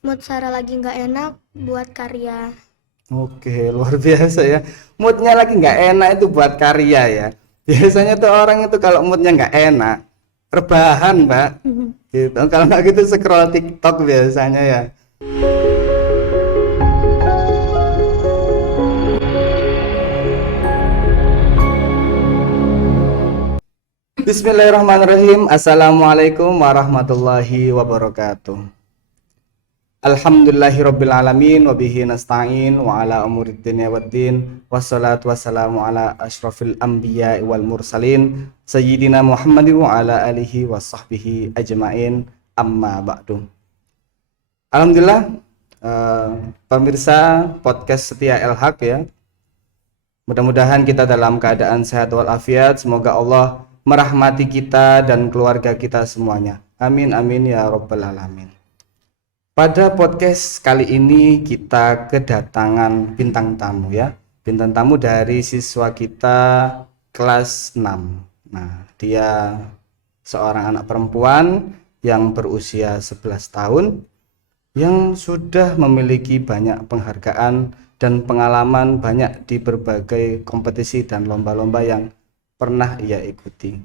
mood Sarah lagi nggak enak buat karya. Oke, luar biasa ya. Moodnya lagi nggak enak itu buat karya ya. Biasanya tuh orang itu kalau moodnya nggak enak, rebahan, Mbak. Gitu. Kalau nggak gitu scroll TikTok biasanya ya. Bismillahirrahmanirrahim. Assalamualaikum warahmatullahi wabarakatuh. Alhamdulillahirabbil alamin wa bihi nasta'in wa ala umurid dunya waddin wassalatu wassalamu ala asyrafil anbiya'i wal mursalin sayyidina Muhammadin wa ala alihi wa sahbihi ajmain amma ba'du. Alhamdulillah, pemirsa podcast setia El Haq ya. Mudah-mudahan kita dalam keadaan sehat walafiat. Semoga Allah merahmati kita dan keluarga kita semuanya. Amin amin ya rabbal alamin. Pada podcast kali ini kita kedatangan bintang tamu ya. Bintang tamu dari siswa kita kelas 6. Nah, dia seorang anak perempuan yang berusia 11 tahun yang sudah memiliki banyak penghargaan dan pengalaman banyak di berbagai kompetisi dan lomba-lomba yang pernah ia ikuti.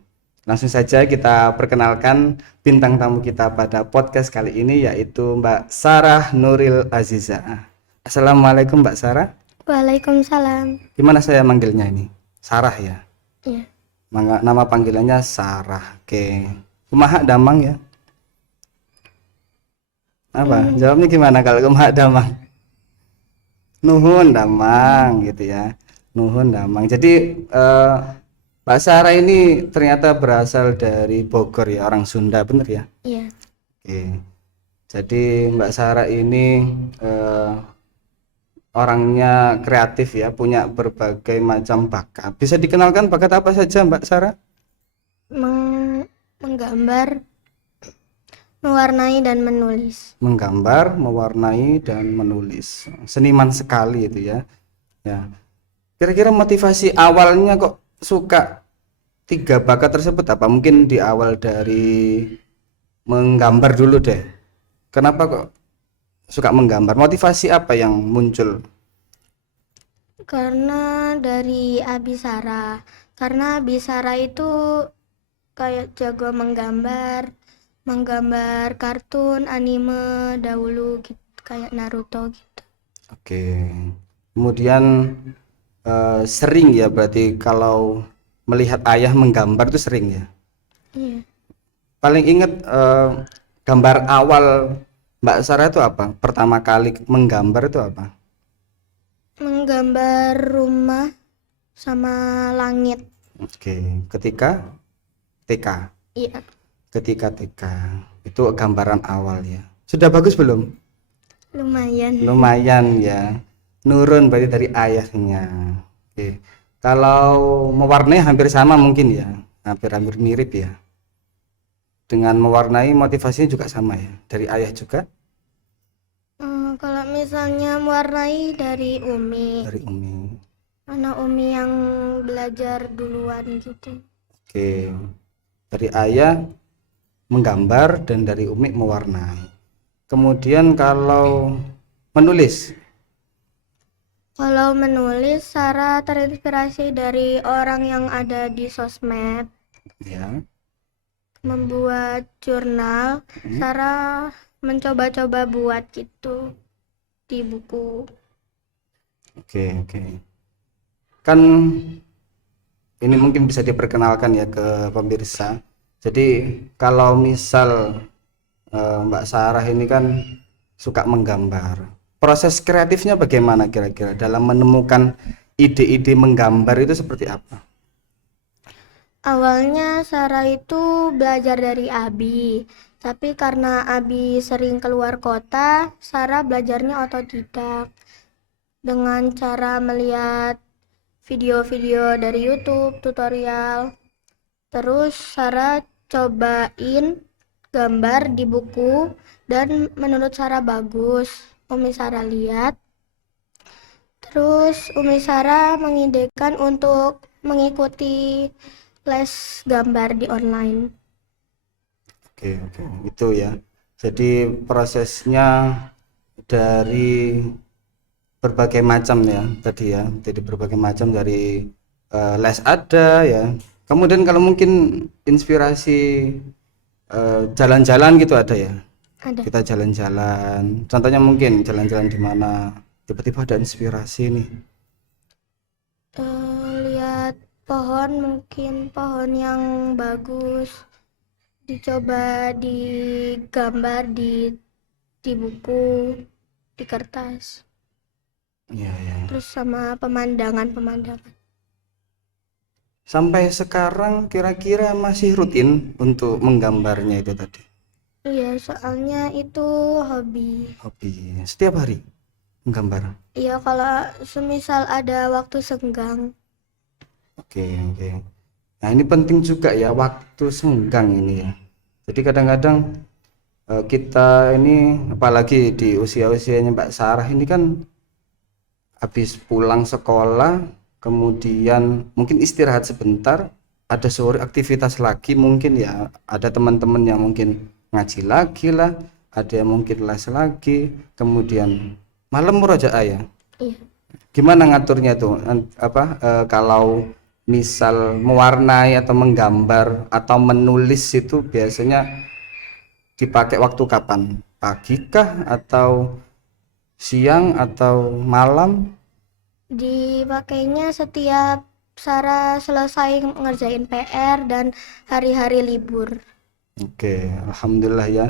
Langsung saja kita perkenalkan bintang tamu kita pada podcast kali ini, yaitu Mbak Sarah Nuril Aziza. Assalamualaikum Mbak Sarah. Waalaikumsalam. Gimana saya manggilnya ini? Sarah ya? Iya. Nama panggilannya Sarah. Oke. Kumaha damang ya? Apa? Jawabnya gimana kalau kumaha damang? Nuhun damang gitu ya. Nuhun damang. Jadi Mbak Sarah ini ternyata berasal dari Bogor ya, orang Sunda, bener ya? Iya. Oke. Jadi Mbak Sarah ini orangnya kreatif ya, punya berbagai macam bakat. Bisa dikenalkan bakat apa saja Mbak Sarah? Menggambar, mewarnai dan menulis. Menggambar, mewarnai dan menulis. Seniman sekali itu ya. Ya. Kira-kira motivasi awalnya kok suka 3 bakat tersebut apa? Mungkin di awal dari menggambar dulu deh. Kenapa kok suka menggambar? Motivasi apa yang muncul? Karena dari Abi Sarah. Karena Abi Sarah itu kayak jago menggambar kartun, anime dahulu gitu, kayak Naruto gitu. Oke. Kemudian sering ya berarti kalau melihat ayah menggambar itu sering ya. Iya. Paling ingat gambar awal Mbak Sarah itu apa? Pertama kali menggambar itu apa? Menggambar rumah sama langit. Oke, ketika TK. Iya. Ketika TK. Itu gambaran awal ya. Sudah bagus belum? Lumayan. Lumayan ya. Nurun berarti dari ayahnya. Oke. Kalau mewarnai hampir sama mungkin ya. Hampir mirip ya. Dengan mewarnai motivasinya juga sama ya. Dari ayah juga. Kalau misalnya mewarnai dari Umi. Dari Umi. Anak Umi yang belajar duluan gitu. Oke. Dari ayah menggambar dan dari Umi mewarnai. Kemudian kalau menulis. Kalau menulis, Sarah terinspirasi dari orang yang ada di sosmed. Ya. Membuat jurnal, Sarah mencoba-coba buat gitu di buku. Oke. Kan ini mungkin bisa diperkenalkan ya ke pemirsa. Jadi kalau misal Mbak Sarah ini kan suka menggambar. Proses kreatifnya bagaimana kira-kira dalam menemukan ide-ide menggambar itu seperti apa? Awalnya Sarah itu belajar dari Abi, tapi karena Abi sering keluar kota, Sarah belajarnya otodidak dengan cara melihat video-video dari YouTube, tutorial. Terus Sarah cobain gambar di buku dan menurut Sarah bagus. Umi Sarah lihat. Terus Umi Sarah mengidekan untuk mengikuti les gambar di online. Oke, itu ya. Jadi prosesnya dari berbagai macam ya tadi ya. Jadi berbagai macam dari les ada ya. Kemudian kalau mungkin inspirasi jalan-jalan gitu ada ya. Ada. Kita jalan-jalan. Contohnya mungkin jalan-jalan di mana tiba-tiba ada inspirasi nih. Lihat pohon, mungkin pohon yang bagus, dicoba digambar di buku, di kertas, Iya ya. terus sama pemandangan. Sampai sekarang kira-kira masih rutin untuk menggambarnya itu tadi. Iya, soalnya itu hobi. Hobi. Setiap hari menggambar. Iya, kalau semisal ada waktu senggang. Oke, oke. Nah, ini penting juga ya waktu senggang ini ya. Jadi kadang-kadang kita ini apalagi di usia-usianya Mbak Sarah ini kan habis pulang sekolah, kemudian mungkin istirahat sebentar, ada sore aktivitas lagi mungkin ya, ada teman-teman yang mungkin ngaji lagi lah, ada yang mungkin les lagi, kemudian malam murojaah ya. Iya. Gimana ngaturnya tuh? Kalau misal mewarnai atau menggambar atau menulis itu biasanya dipakai waktu kapan? Pagi kah atau siang atau malam? Dipakainya setiap Sarah selesai ngerjain PR dan hari-hari libur. Oke, alhamdulillah ya.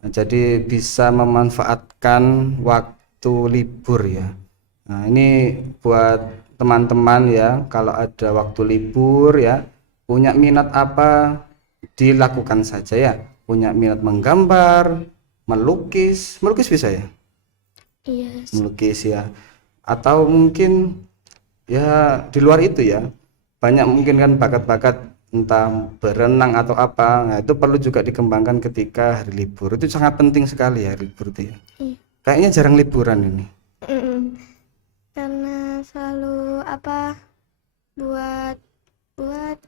Nah, jadi bisa memanfaatkan waktu libur ya. Nah, ini buat teman-teman ya, kalau ada waktu libur ya, punya minat apa dilakukan saja ya. Punya minat menggambar, melukis bisa ya? Iya. Melukis ya. Atau mungkin ya di luar itu ya. Banyak mungkin kan bakat-bakat entah berenang atau apa. Nah, itu perlu juga dikembangkan ketika hari libur. Itu sangat penting sekali ya libur itu ya. Iya. Kayaknya jarang liburan ini. Karena selalu buat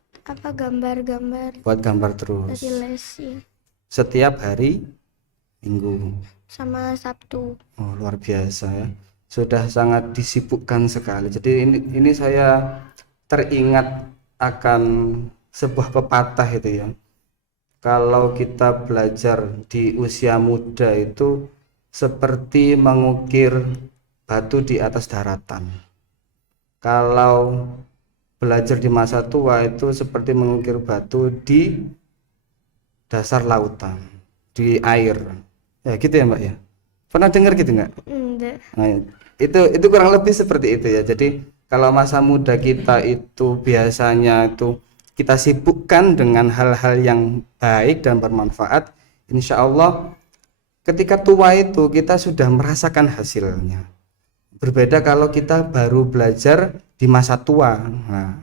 gambar-gambar Buat gambar terus. dari les ya. Setiap hari Minggu. Sama Sabtu. Oh, luar biasa ya. Sudah sangat disibukkan sekali. Jadi ini saya teringat akan sebuah pepatah itu ya. Kalau kita belajar di usia muda itu seperti mengukir batu di atas daratan. Kalau belajar di masa tua itu seperti mengukir batu di dasar lautan, di air. Ya gitu ya Mbak ya. Pernah dengar gitu nggak? Enggak. Nah, itu kurang lebih seperti itu ya. Jadi kalau masa muda kita itu biasanya itu kita sibukkan dengan hal-hal yang baik dan bermanfaat, insya Allah ketika tua itu kita sudah merasakan hasilnya. Berbeda kalau kita baru belajar di masa tua, nah,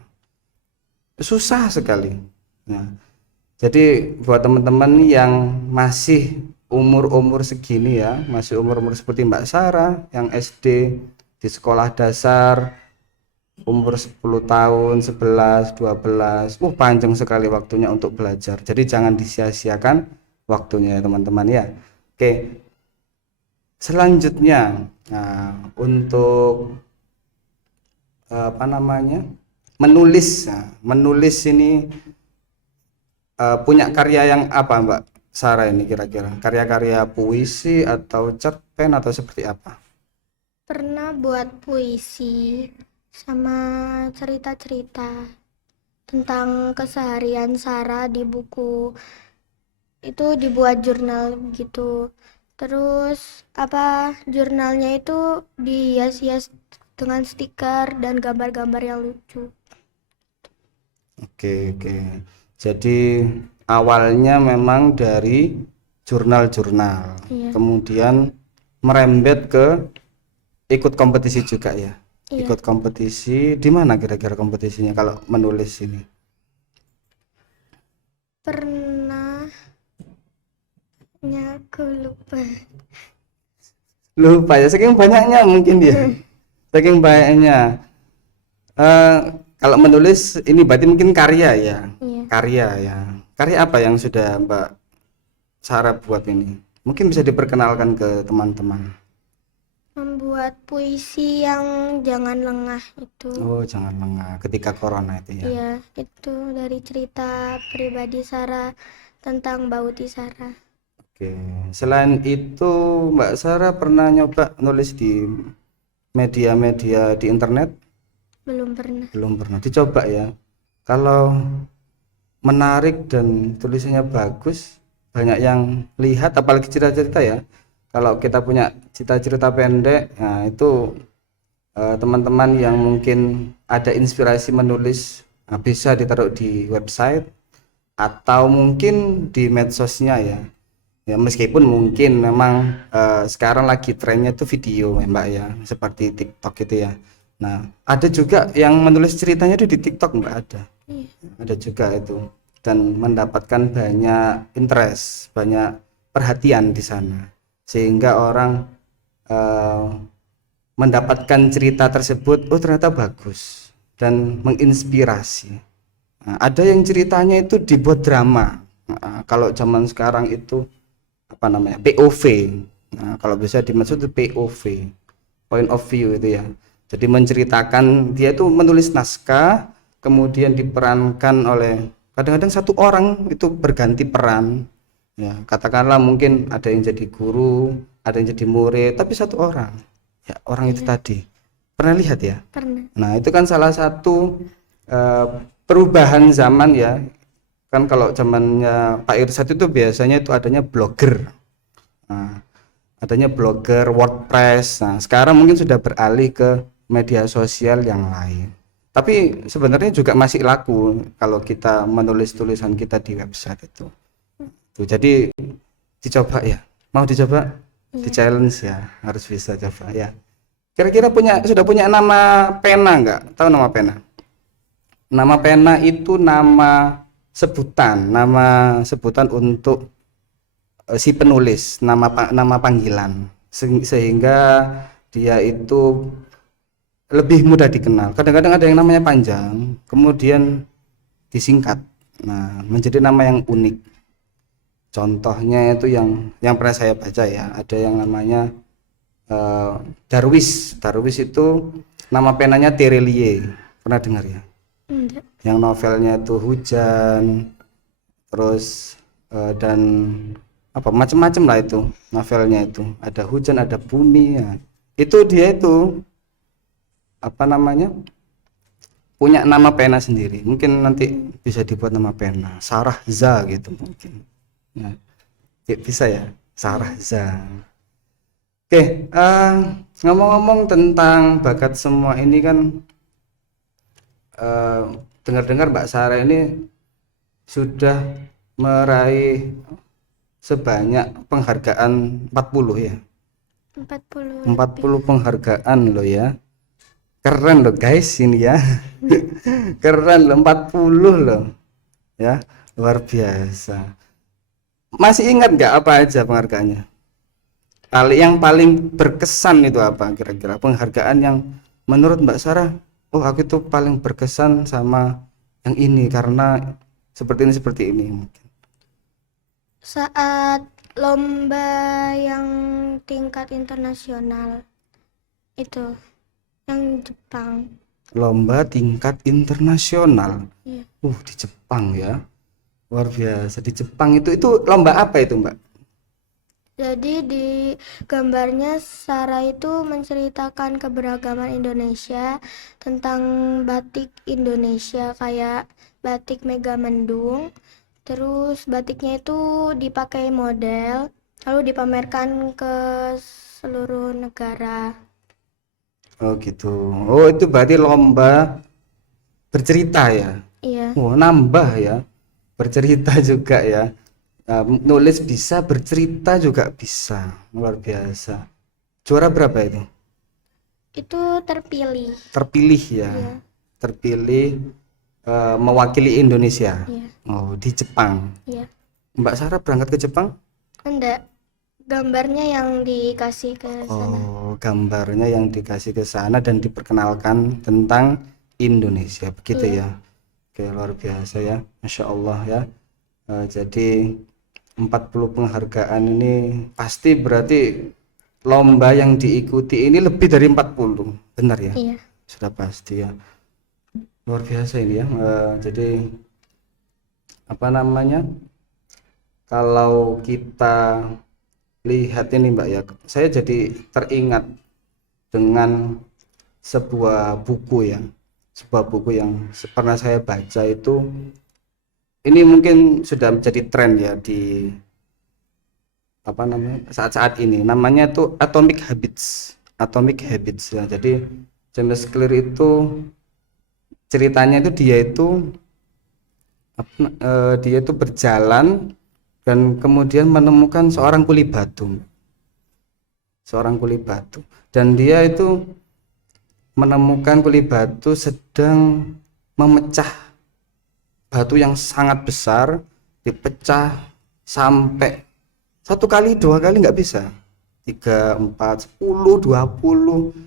susah sekali. Nah, jadi buat teman-teman yang masih umur-umur segini ya, masih umur-umur seperti Mbak Sarah yang SD di sekolah dasar, umur 10 tahun, 11, 12, panjang sekali waktunya untuk belajar. Jadi jangan disia-siakan waktunya ya teman-teman ya. Oke, selanjutnya untuk menulis. Menulis ini punya karya yang apa Mbak Sarah ini kira-kira? Karya-karya puisi atau cerpen atau seperti apa? Pernah buat puisi sama cerita-cerita tentang keseharian Sarah di buku. Itu dibuat jurnal gitu. Terus jurnalnya itu dihias-hias dengan stiker dan gambar-gambar yang lucu. Oke. Jadi awalnya memang dari jurnal-jurnal, Iya. kemudian merembet ke ikut kompetisi juga ya. Iya. Ikut kompetisi di mana kira-kira kompetisinya kalau menulis ini? Pernah aku Lupa ya, saking banyaknya mungkin ya. Saking banyaknya. Kalau menulis ini berarti mungkin karya ya. Iya. Karya ya. Karya apa yang sudah Mbak Sarah buat ini? Mungkin bisa diperkenalkan ke teman-teman. membuat puisi yang jangan lengah itu. Oh, jangan lengah ketika corona itu ya. Iya, itu dari cerita pribadi Sarah tentang Bauti Sarah. Oke. Selain itu, Mbak Sarah pernah nyoba nulis di media-media di internet? Belum pernah. Belum pernah. Dicoba ya. Kalau menarik dan tulisannya bagus, banyak yang lihat, apalagi cerita-cerita ya. Kalau kita punya cerita-cerita pendek, nah itu teman-teman yang mungkin ada inspirasi menulis, nah, bisa ditaruh di website atau mungkin di medsosnya ya. Ya meskipun mungkin memang sekarang lagi trennya itu video ya, Mbak ya, seperti TikTok gitu ya. Nah, ada juga yang menulis ceritanya itu di TikTok, Mbak, ada. Iya. Ada juga itu, dan mendapatkan banyak interest, banyak perhatian di sana, sehingga orang eh, mendapatkan cerita tersebut, oh ternyata bagus dan menginspirasi. Nah, ada yang ceritanya itu dibuat drama. Nah, kalau zaman sekarang itu apa namanya, POV. Nah, kalau bisa dimaksud itu POV, point of view itu ya. Jadi menceritakan, dia itu menulis naskah kemudian diperankan oleh kadang-kadang satu orang itu berganti peran ya, katakanlah mungkin ada yang jadi guru, ada yang jadi murid, tapi satu orang ya, orang itu tadi. Pernah lihat ya? Pernah. Nah, itu kan salah satu perubahan zaman ya. Kan kalau zamannya Pak Irsad itu biasanya itu adanya blogger. Nah, adanya blogger, WordPress. Nah, sekarang mungkin sudah beralih ke media sosial yang lain. Tapi sebenarnya juga masih laku kalau kita menulis tulisan kita di website itu. Tuh, jadi dicoba ya. Mau dicoba? Di challenge ya, harus bisa coba ya. Kira-kira sudah punya nama pena nggak? Tahu nama pena? Nama pena itu nama sebutan untuk si penulis, nama panggilan, sehingga dia itu lebih mudah dikenal. Kadang-kadang ada yang namanya panjang, kemudian disingkat. Nah, menjadi nama yang unik. Contohnya itu yang pernah saya baca ya, ada yang namanya Darwis. Darwis itu nama penanya Terelie. Pernah dengar ya? Enggak. Yang novelnya itu Hujan, terus dan apa macam-macam lah itu novelnya itu. Ada Hujan, ada Bumi ya. Itu dia itu apa namanya, punya nama pena sendiri. Mungkin nanti bisa dibuat nama pena Sarah Za gitu mungkin. Nah, bisa ya, Sarah Za. Oke, ngomong-ngomong tentang bakat semua ini kan, dengar-dengar Mbak Sarah ini sudah meraih sebanyak penghargaan 40 ya. 40 40 penghargaan loh ya. Keren loh guys ini ya. Keren loh, 40 loh ya, luar biasa. Masih ingat nggak apa aja penghargaannya? Yang paling berkesan itu apa kira-kira penghargaan yang menurut Mbak Sarah, oh aku itu paling berkesan sama yang ini karena seperti ini mungkin. saat lomba yang tingkat internasional itu yang Jepang. Lomba tingkat internasional. Iya. Di Jepang ya. Luar biasa. Di Jepang itu lomba apa itu, Mbak? Jadi di gambarnya Sarah itu menceritakan keberagaman Indonesia, tentang batik Indonesia kayak batik Megamendung. Terus batiknya itu dipakai model, lalu dipamerkan ke seluruh negara. Oh gitu. Oh itu berarti lomba bercerita ya. Iya, Oh nambah ya. Bercerita juga ya. Nulis bisa, bercerita juga bisa. Luar biasa. Juara berapa itu? itu terpilih. Terpilih ya. Iya. Terpilih mewakili Indonesia. Iya, Oh di Jepang. iya. Mbak Sarah berangkat ke Jepang? Enggak, gambarnya yang dikasih ke sana. Oh, gambarnya yang dikasih ke sana dan diperkenalkan tentang Indonesia, begitu ya. Oke, luar biasa ya, Masya Allah ya. Jadi 40 penghargaan ini pasti berarti lomba yang diikuti ini lebih dari 40, benar ya? Iya. Sudah pasti ya. Luar biasa ini ya. Jadi apa namanya? Kalau kita lihat ini Mbak ya, saya jadi teringat dengan sebuah buku ya. Sebuah buku yang pernah saya baca itu, ini mungkin sudah menjadi tren ya di apa namanya saat-saat ini, namanya tuh Atomic Habits ya. Jadi James Clear itu ceritanya itu dia itu berjalan dan kemudian menemukan seorang kuli batu, dan dia itu menemukan kuli batu sedang memecah batu yang sangat besar, dipecah sampai satu kali, dua kali nggak bisa, 3, 4, 10, 20,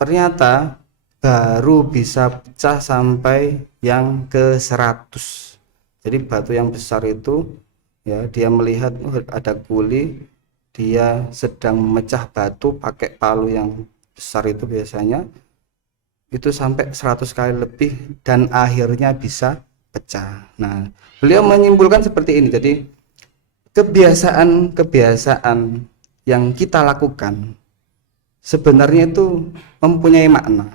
ternyata baru bisa pecah sampai yang ke 100. Jadi batu yang besar itu ya, dia melihat ada kuli, dia sedang memecah batu pakai palu yang besar itu, biasanya itu sampai 100 kali lebih dan akhirnya bisa pecah. Nah, beliau menyimpulkan seperti ini. Jadi kebiasaan yang kita lakukan sebenarnya itu mempunyai makna,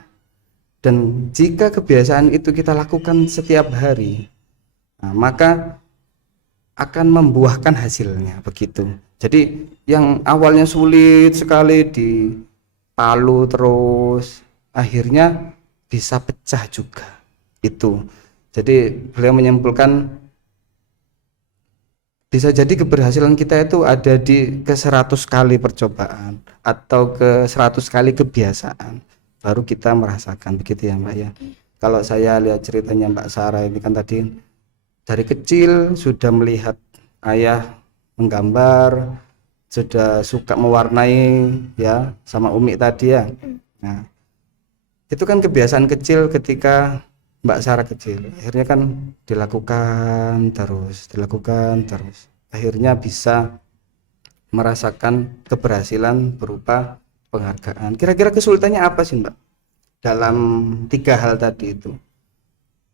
dan jika kebiasaan itu kita lakukan setiap hari, nah, maka akan membuahkan hasilnya begitu. Jadi yang awalnya sulit sekali di palu terus, akhirnya bisa pecah juga itu. Jadi beliau menyimpulkan bisa jadi keberhasilan kita itu ada di ke 100 kali percobaan atau ke 100 kali kebiasaan baru kita merasakan, begitu ya Mbak ya. Kalau saya lihat ceritanya Mbak Sarah ini kan tadi dari kecil sudah melihat ayah menggambar, sudah suka mewarnai ya sama Umi tadi ya. Nah, itu kan kebiasaan kecil ketika Mbak Sarah kecil, akhirnya kan dilakukan terus, akhirnya bisa merasakan keberhasilan berupa penghargaan. Kira-kira kesulitannya apa sih Mbak dalam 3 hal tadi itu?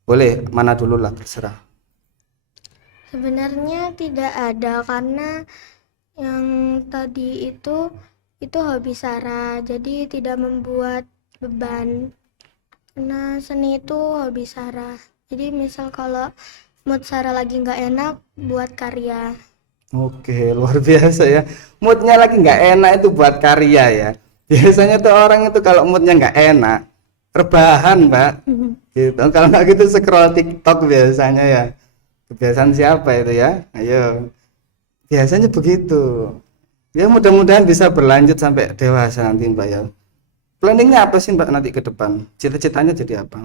Boleh mana dulu lah, terserah. Sebenarnya tidak ada, karena yang tadi itu hobi Sarah, jadi tidak membuat beban. Karena seni itu hobi Sarah. Jadi misal kalau mood Sarah lagi nggak enak, buat karya. Oke, luar biasa ya. Moodnya lagi nggak enak itu buat karya ya. Biasanya tuh orang itu kalau moodnya nggak enak, rebahan Mbak. Gitu. Kalau nggak gitu scroll TikTok biasanya ya. Kebiasaan siapa itu ya? Ayo. Biasanya begitu. Ya mudah-mudahan bisa berlanjut sampai dewasa nanti Mbak ya. Planningnya apa sih Mbak nanti ke depan? Cita-citanya jadi apa?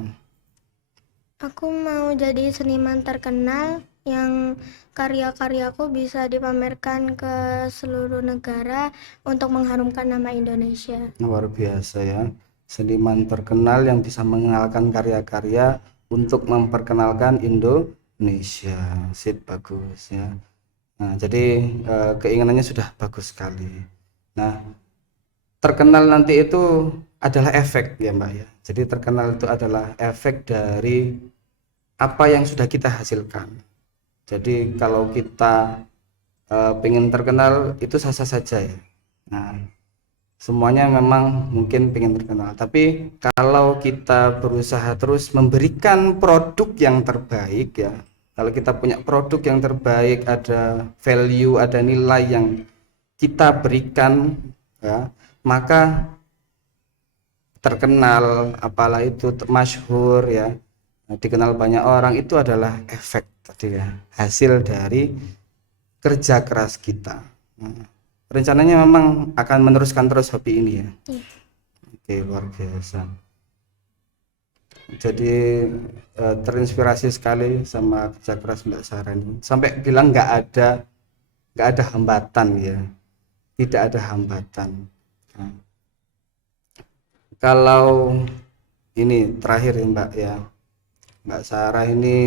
Aku mau jadi seniman terkenal yang karya-karyaku bisa dipamerkan ke seluruh negara untuk mengharumkan nama Indonesia. Luar biasa ya. Seniman terkenal yang bisa mengenalkan karya-karya untuk memperkenalkan Indonesia. Sip, bagus ya. Nah, jadi keinginannya sudah bagus sekali. Nah, terkenal nanti itu adalah efek ya Mbak ya. Jadi terkenal itu adalah efek dari apa yang sudah kita hasilkan. Jadi kalau kita pengen terkenal itu sah-sah saja ya. Nah, semuanya memang mungkin pengen terkenal, tapi kalau kita berusaha terus memberikan produk yang terbaik ya, kalau kita punya produk yang terbaik, ada value, ada nilai yang kita berikan ya, maka terkenal, apalah itu masyhur ya, dikenal banyak orang, itu adalah efek tadi ya, hasil dari kerja keras kita. Rencananya memang akan meneruskan terus hobi ini ya. Oke, luar biasa. Jadi terinspirasi sekali sama kerja keras Mbak Sarah ini. Sampai bilang nggak ada hambatan ya, tidak ada hambatan. Nah, kalau ini terakhir ya Mbak ya, Mbak Sarah ini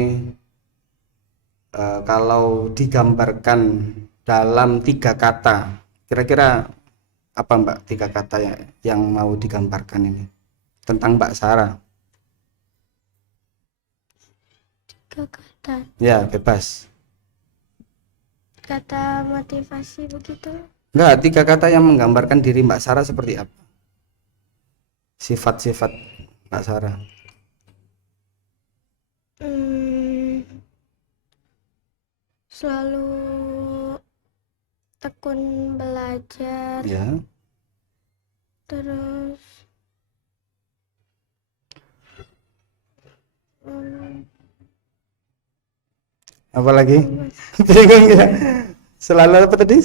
kalau digambarkan dalam 3 kata, kira-kira Apa Mbak 3 kata yang mau digambarkan ini tentang Mbak Sarah? 3 kata. Ya, bebas. Kata motivasi begitu. Enggak, 3 kata yang menggambarkan diri Mbak Sarah seperti apa? Sifat-sifat Mbak Sarah. Selalu tekun belajar, Ya. terus mm, Apa lagi? Bingung ya. Selalu apa tadi?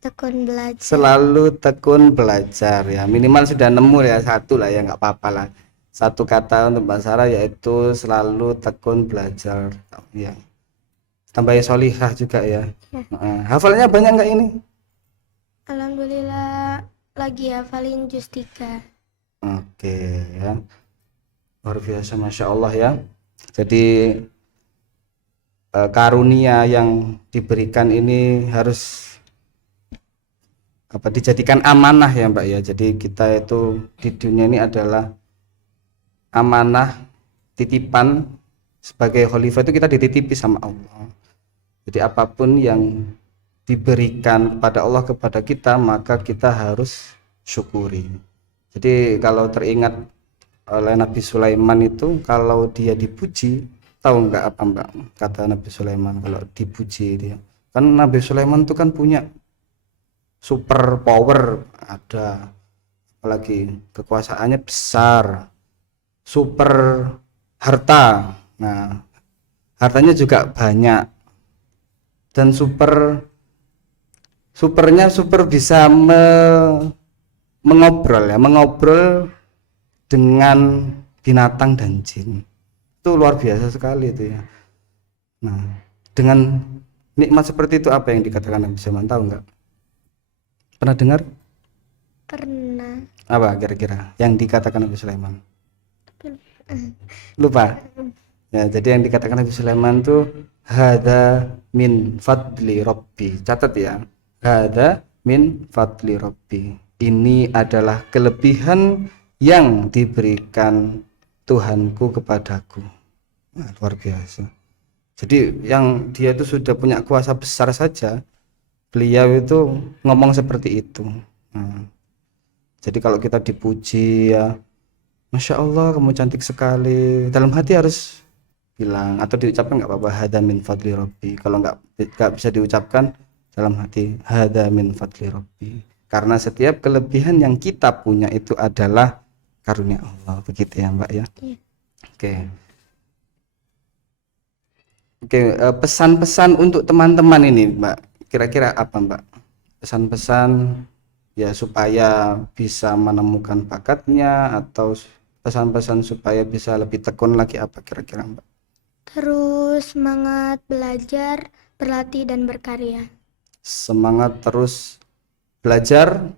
tekun belajar. Selalu tekun belajar ya. Minimal sudah nemu ya satu lah ya, nggak apa-apa lah. 1 kata untuk Mbak Sarah yaitu selalu tekun belajar. Ya. Tambah solihah juga ya. Hafalnya banyak nggak ini? Alhamdulillah lagi hafalin juz 3. Oke ya. Luar biasa, Masya Allah ya. Jadi karunia yang diberikan ini harus dijadikan amanah ya Mbak ya. Jadi kita itu di dunia ini adalah amanah, titipan. Sebagai khalifah itu kita dititipi sama Allah. Jadi apapun yang diberikan kepada Allah kepada kita, maka kita harus syukuri. Jadi kalau teringat oleh Nabi Sulaiman itu, kalau dia dipuji, tahu nggak apa Mbak kata Nabi Sulaiman kalau dipuji dia? Kan Nabi Sulaiman itu kan punya super power, ada apalagi kekuasaannya besar, super harta. Nah, hartanya juga banyak dan supernya super bisa mengobrol dengan binatang dan jin. Itu luar biasa sekali itu ya. Nah, dengan nikmat seperti itu apa yang dikatakan Nabi Sulaiman, tahu nggak? Pernah dengar? Pernah. Apa kira-kira yang dikatakan Nabi Sulaiman? Lupa. Ya, jadi yang dikatakan Nabi Sulaiman itu hada min fadli rabbi. Catat ya. Hada min fadli rabbi. Ini adalah kelebihan yang diberikan Tuhanku kepadaku. Nah, luar biasa. Jadi yang dia itu sudah punya kuasa besar saja, beliau itu ngomong seperti itu. Nah, jadi kalau kita dipuji ya, Masya Allah kamu cantik sekali, dalam hati harus bilang, atau diucapkan nggak apa-apa, hada min fadli rabbi. Kalau nggak bisa diucapkan dalam hati, hada min fadli rabbi. Karena setiap kelebihan yang kita punya itu adalah karunia Allah, begitu ya Mbak ya. Iya. Oke, pesan-pesan untuk teman-teman ini Mbak, kira-kira apa Mbak? Pesan-pesan ya supaya bisa menemukan bakatnya, atau pesan-pesan supaya bisa lebih tekun lagi, apa kira-kira Mbak? Terus semangat belajar, berlatih dan berkarya. Semangat terus belajar,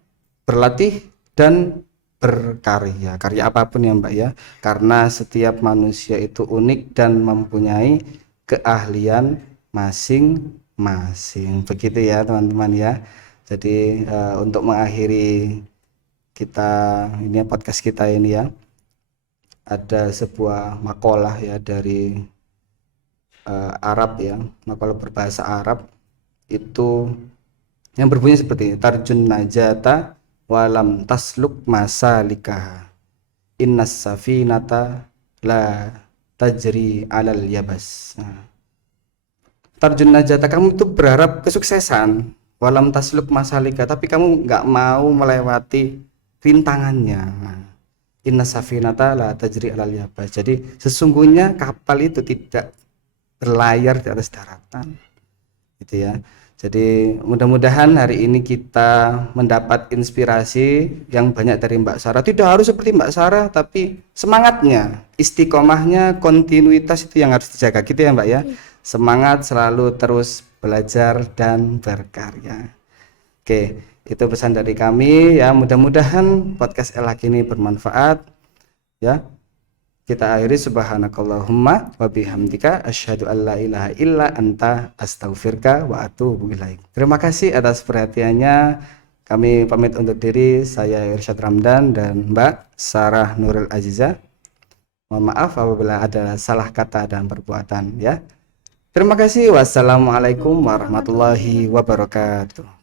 berlatih dan berkarya. Karya apapun ya Mbak ya. Karena setiap manusia itu unik dan mempunyai keahlian masing-masing. Begitu ya teman-teman ya. Jadi untuk mengakhiri kita ini podcast kita ini ya, ada sebuah makalah ya dari Arab ya, makalah berbahasa Arab itu yang berbunyi seperti ini: tarjun najata walam tasluk masalikaha, innas safinata la tajri alal yabas. Nah, tarjun najata, kamu itu berharap kesuksesan, walam tasluk masalika, tapi kamu nggak mau melewati rintangannya. Nah, innas safinata la tajri alal yabas, jadi sesungguhnya kapal itu tidak berlayar di atas daratan, gitu ya. Jadi mudah-mudahan hari ini kita mendapat inspirasi yang banyak dari Mbak Sarah. Tidak harus seperti Mbak Sarah, tapi semangatnya, istiqomahnya, kontinuitas itu yang harus dijaga, gitu ya Mbak ya. Semangat selalu terus belajar dan berkarya. Oke, itu pesan dari kami ya. Mudah-mudahan podcast Elhaq ini bermanfaat ya. Kita akhiri, subhanakallahumma wa bihamdika asyhadu an la ilaha illa anta astaghfirka wa atubu ilaik. Terima kasih atas perhatiannya. Kami pamit undur diri, saya Irsyad Ramdan dan Mbak Sarah Nurul Aziza. Mohon maaf apabila ada salah kata dan perbuatan ya. Terima kasih. Wassalamualaikum warahmatullahi wabarakatuh.